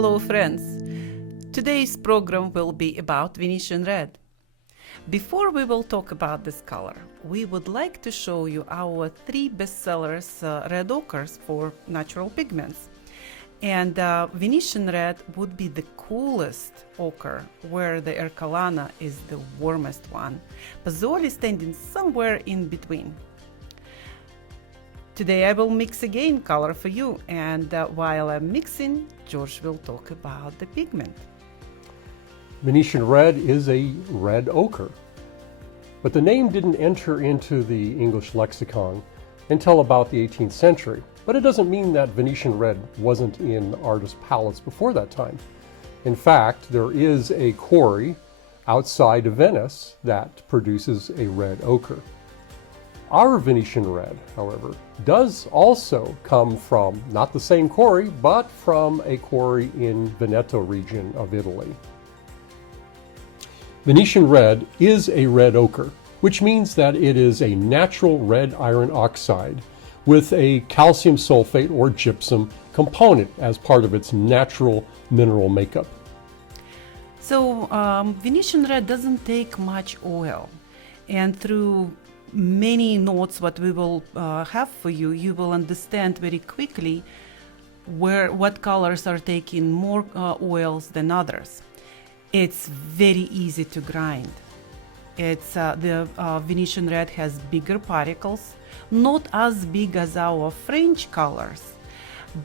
Hello friends! Today's program will be about Venetian Red. Before we will talk about this color, we would like to show you our three bestsellers red ochres for natural pigments. And Venetian Red would be the coolest ochre, where the Ercolana is the warmest one. Pazzoli standing somewhere in between. Today I will mix again color for you, and while I'm mixing, George will talk about the pigment. Venetian Red is a red ochre, but the name didn't enter into the English lexicon until about the 18th century. But it doesn't mean that Venetian Red wasn't in artists' palettes before that time. In fact, there is a quarry outside of Venice that produces a red ochre. Our Venetian Red, however, does also come from not the same quarry, but from a quarry in Veneto region of Italy. Venetian Red is a red ochre, which means that it is a natural red iron oxide with a calcium sulfate or gypsum component as part of its natural mineral makeup. So Venetian Red doesn't take much oil, and through many notes what we will have for you, you will understand very quickly what colors are taking more oils than others. It's very easy to grind. It's the Venetian Red has bigger particles, not as big as our French colors,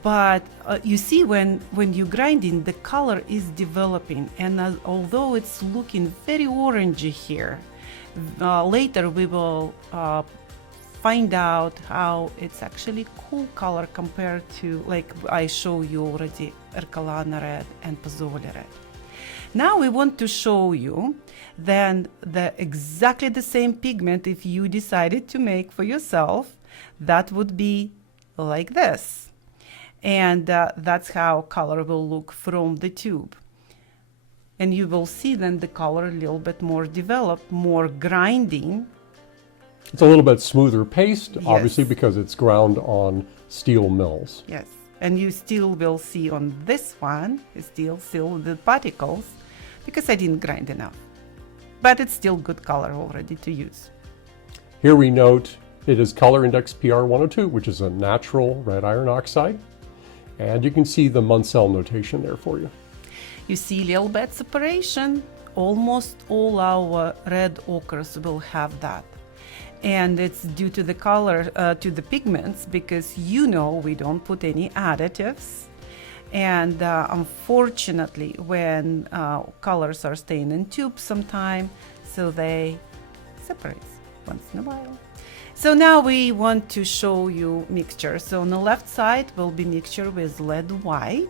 but you see when you grinding, the color is developing, and although it's looking very orangey here, later we will find out how it's actually cool color compared to, like I show you already, Ercolana Red and Pazzoli Red. Now we want to show you then exactly the same pigment if you decided to make for yourself. That would be like this. And that's how color will look from the tube. And you will see then the color a little bit more developed, more grinding. It's a little bit smoother paste, Yes. obviously because it's ground on steel mills. Yes, and you still will see on this one, still the particles, because I didn't grind enough. But it's still good color already to use. Here we note it is color index PR102, which is a natural red iron oxide. And you can see the Munsell notation there for you. You see a little bit separation. Almost all our red ochres will have that. And it's due to the color, to the pigments, because we don't put any additives. And unfortunately, when colors are staying in tubes sometime, so they separate once in a while. So now we want to show you mixture. So on the left side will be mixture with lead white.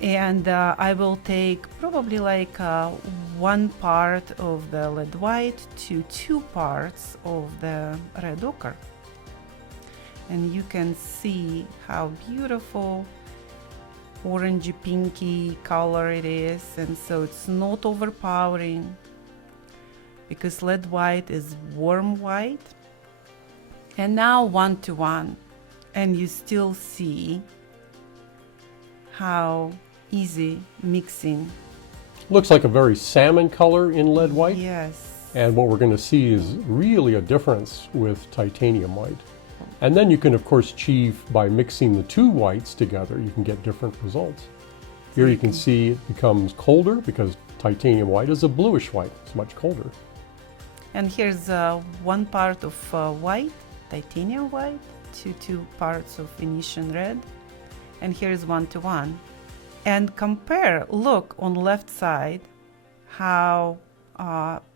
And I will take probably like 1 part of the lead white to 2 parts of the red ochre. And you can see how beautiful orangey pinky color it is, and so it's not overpowering because lead white is warm white. And now 1 to 1, and you still see how easy mixing. Looks like a very salmon color in lead white. Yes. And what we're going to see is really a difference with titanium white. And then you can, of course, achieve by mixing the two whites together, you can get different results. Here you can see it becomes colder because titanium white is a bluish white. It's much colder. And here's 1 part of white, titanium white, to 2 parts of Venetian Red. And here's 1 to 1. And compare, look on left side, how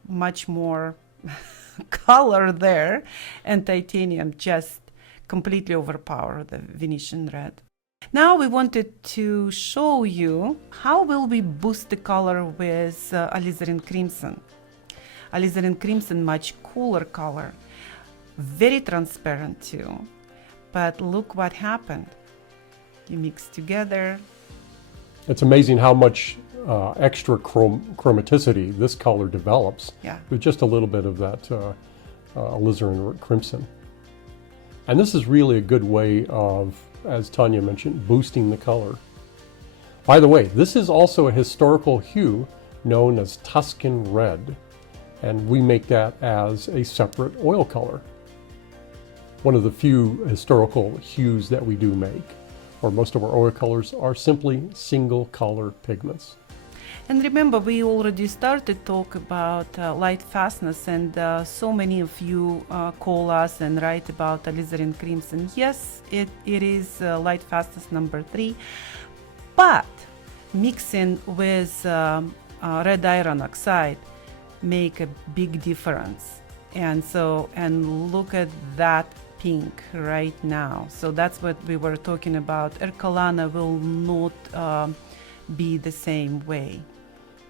much more color there, and titanium just completely overpower the Venetian Red. Now we wanted to show you how will we boost the color with Alizarin Crimson. Alizarin Crimson, much cooler color, very transparent too. But look what happened. You mix together. It's amazing how much extra chromaticity this color develops with just a little bit of that alizarin crimson. And this is really a good way of, as Tanya mentioned, boosting the color. By the way, this is also a historical hue known as Tuscan red, and we make that as a separate oil color. One of the few historical hues that we do make, or most of our oil colors are simply single color pigments. And remember, we already started talk about light fastness, and so many of you call us and write about alizarin creams. And yes, it is light fastness number 3, but mixing with red iron oxide make a big difference. And look at that pink right now. So that's what we were talking about. Ercolana will not be the same way.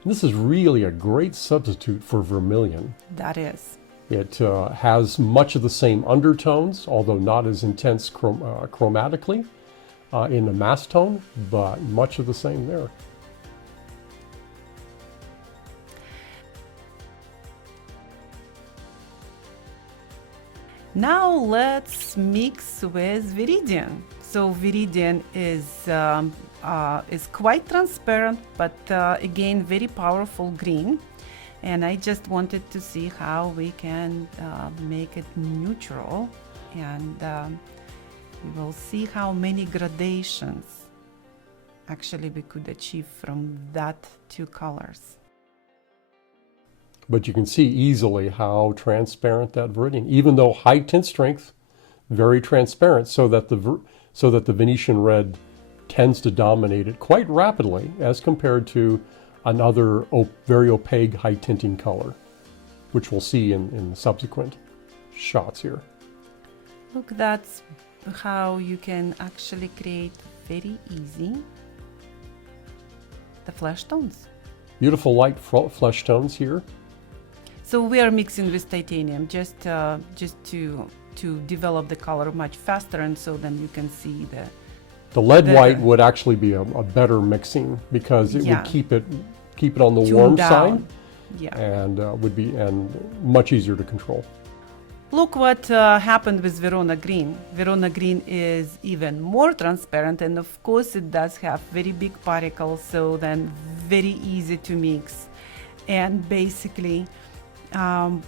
This is really a great substitute for vermilion. That is. It has much of the same undertones, although not as intense chromatically in the mass tone, but much of the same there. Now let's mix with Viridian. So Viridian is quite transparent, but again very powerful green. And I just wanted to see how we can make it neutral, and we will see how many gradations actually we could achieve from that 2 colors. But you can see easily how transparent that Viridian, even though high tint strength, very transparent, so that the Venetian red tends to dominate it quite rapidly as compared to another very opaque high tinting color, which we'll see in subsequent shots here. Look, that's how you can actually create very easy the flesh tones. Beautiful light flesh tones here. So we are mixing with titanium just to develop the color much faster, and so then you can see the lead white would actually be a better mixing, because it would keep it on the warm side, and would be much easier to control. Look what happened with Verona green. Verona green is even more transparent, and of course it does have very big particles, so then very easy to mix. And basically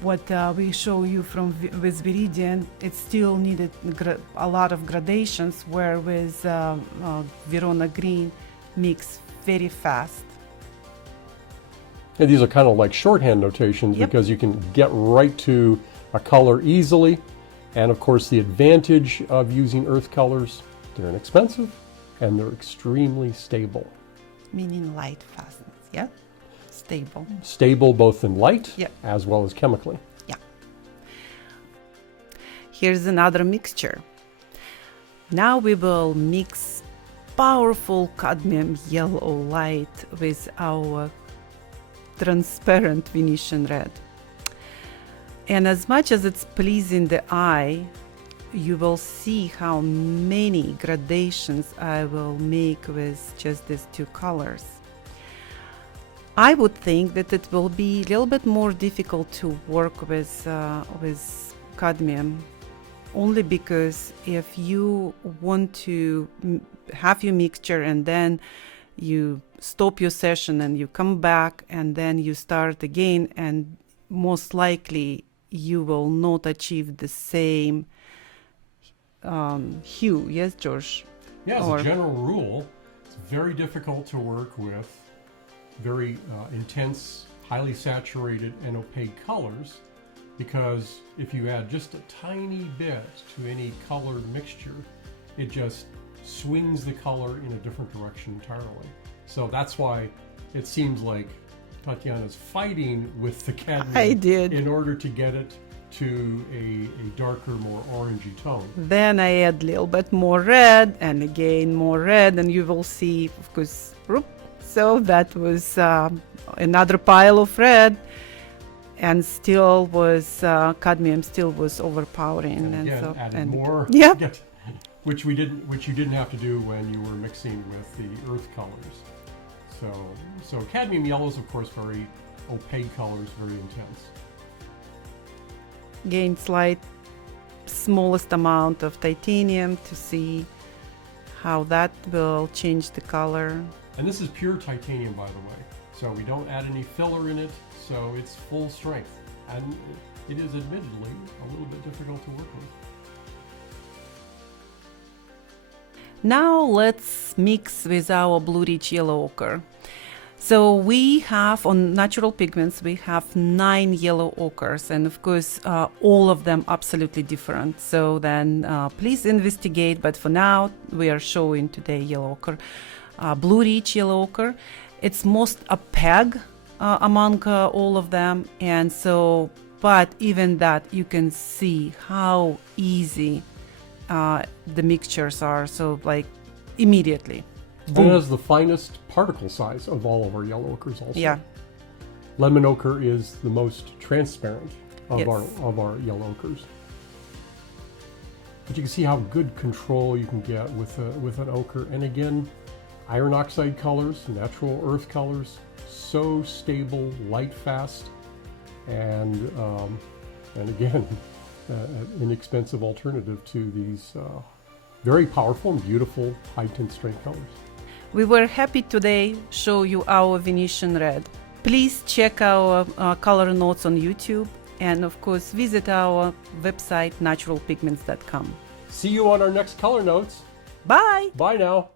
what we show you with Viridian, it still needed a lot of gradations, where with Verona green mix very fast. And these are kind of like shorthand notations, because you can get right to a color easily. And of course, the advantage of using earth colors, they're inexpensive and they're extremely stable. Meaning light fastness, yeah? Stable. Stable both in light as well as chemically. Yeah. Here's another mixture. Now we will mix powerful cadmium yellow light with our transparent Venetian red. And as much as it's pleasing the eye, you will see how many gradations I will make with just these 2 colors. I would think that it will be a little bit more difficult to work with cadmium, only because if you want to have your mixture and then you stop your session and you come back and then you start again, and most likely you will not achieve the same hue. Yes, George? Yeah, as a general rule, it's very difficult to work with very intense, highly saturated and opaque colors, because if you add just a tiny bit to any colored mixture, it just swings the color in a different direction entirely. So that's why it seems like Tatiana's fighting with the cadmium in order to get it to a darker, more orangey tone. Then I add a little bit more red, and again more red, and you will see, of course, so that was another pile of red, and still was cadmium still was overpowering, and again, added more. Which you didn't have to do when you were mixing with the earth colors. So cadmium yellows, of course, very opaque colors, very intense. Again, slight smallest amount of titanium to see how that will change the color. And this is pure titanium, by the way. So we don't add any filler in it, so it's full strength. And it is admittedly a little bit difficult to work with. Now let's mix with our blue rich yellow ochre. So we have on natural pigments, we have 9 yellow ochres, and of course all of them absolutely different. So then please investigate, but for now we are showing today yellow ochre. Blue rich yellow ochre, it's most opaque among all of them, and so but even that you can see how easy the mixtures are, so like immediately. And it has the finest particle size of all of our yellow ochres also. Yeah. Lemon ochre is the most transparent of, Yes. our yellow ochres. But you can see how good control you can get with an ochre. And again, iron oxide colors, natural earth colors, so stable, light fast, and again, an inexpensive alternative to these very powerful and beautiful high tint strength colors. We were happy today show you our Venetian Red. Please check our color notes on YouTube, and of course visit our website naturalpigments.com. See you on our next color notes. Bye! Bye now.